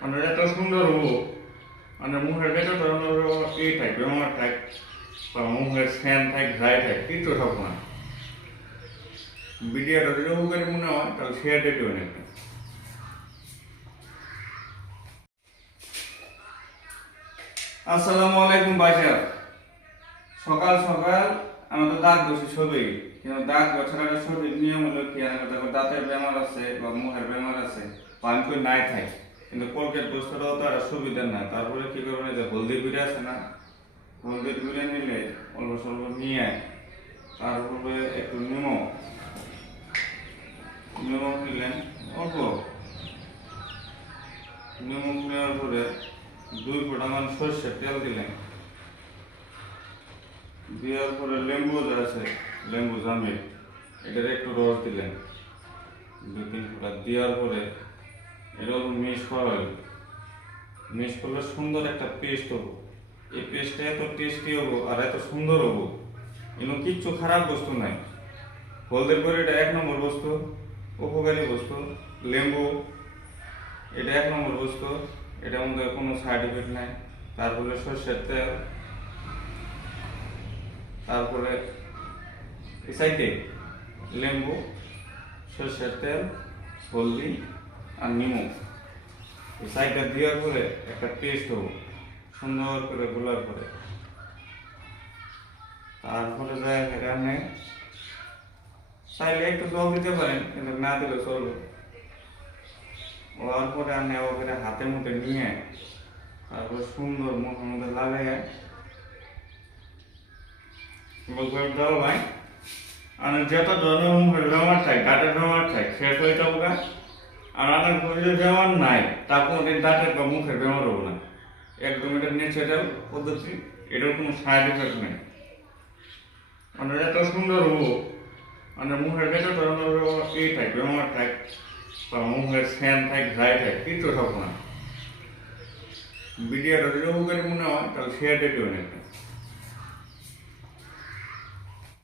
মানে এত সুন্দর হব। মানে মুখের ভেতর এই থাক বেমার থাক, বা মুখের স্যান থাক ড্রাই থাক কিছু থাকব না ভিডিওটা যদি উপকারী মনে হয়, তাহলে দিয়ে দেবেন একটা। আসসালামু আলাইকুম বাজার সকাল সকাল আমাদের দাঁত বসে ছবি কিন্তু দাঁত বছরের ছবির নিয়ম হলো কি আমাদের দেখো দাঁতের বেমার আছে বা মুখের বেমার আছে পানি করে নাই থাকে। কিন্তু কলকেট বস্তুটাও তো একটা সুবিধা না তারপরে কি করবেন যে হলদি বিড়ে আছে না? হলদি বিড়ে নিলে অল্প স্বল্প নিয়ে তারপরে একটু নিমক নিমক নিলেন অল্প। নিমক নেওয়ার পরে দুই ফোঁটা মান সর্ষের তেল দিলেন দেওয়ার পরে লেম্বু আছে লেম্বু জামিল এটার একটু রস দিলেন দুই, তিন ফোঁটা দেওয়ার পরে এরকম মিক্স করা মিক্স করলে সুন্দর একটা পেস্ট হব। এই পেস্টটা এত টেস্টি হব আর এত সুন্দর হব। এগুলো কিচ্ছু খারাপ বস্তু নাই। হলদের করে এটা এক নম্বর বস্তু, উপকারী বস্তু লেম্বু এটা এক নম্বর বস্তু, এটার মধ্যে কোনো সাইড এফেক্ট নাই। তারপরে সর্ষের তেল, তারপরে সাইডে লেম্বু সর্ষের তেল, হলদি আর নিমক এই সাইডটা দেওয়ার পরে একটা পেস্ট হব, সুন্দর করে গোলার পরে। তারপরে যায় এখানে, চাইলে একটু জল দিতে পারেন, কিন্তু না দিলে চলবে। হওয়ার পরে আমি ওকে হাতে মধ্যে নিয়ে, তারপরে সুন্দর মুখের মধ্যে বলবেন দাও ভাই। আর যত ধরনের মুখের ব্যবহার চাই দাঁতের ব্যবহার চাই, শেষ হয়ে যাব আর আমার শরীরের ব্যবহার নাই তা কোনোদিন দাঁতের বা মুখের ব্যবহার হব না। একদম এটা ন্যাচারাল পদ্ধতি, এটার কোনো সাইড এফেক্ট নেই। মানে এত সুন্দর হব। মানে মুখের ভেতর এই থাক ব্যবহার থাক বা মুখের স্যান থাক ড্রাই থাক কিছু থাকব না। ভিডিওটা যদি মনে হয়, তাহলে শেয়ার দিয়ে দেবেন একটা।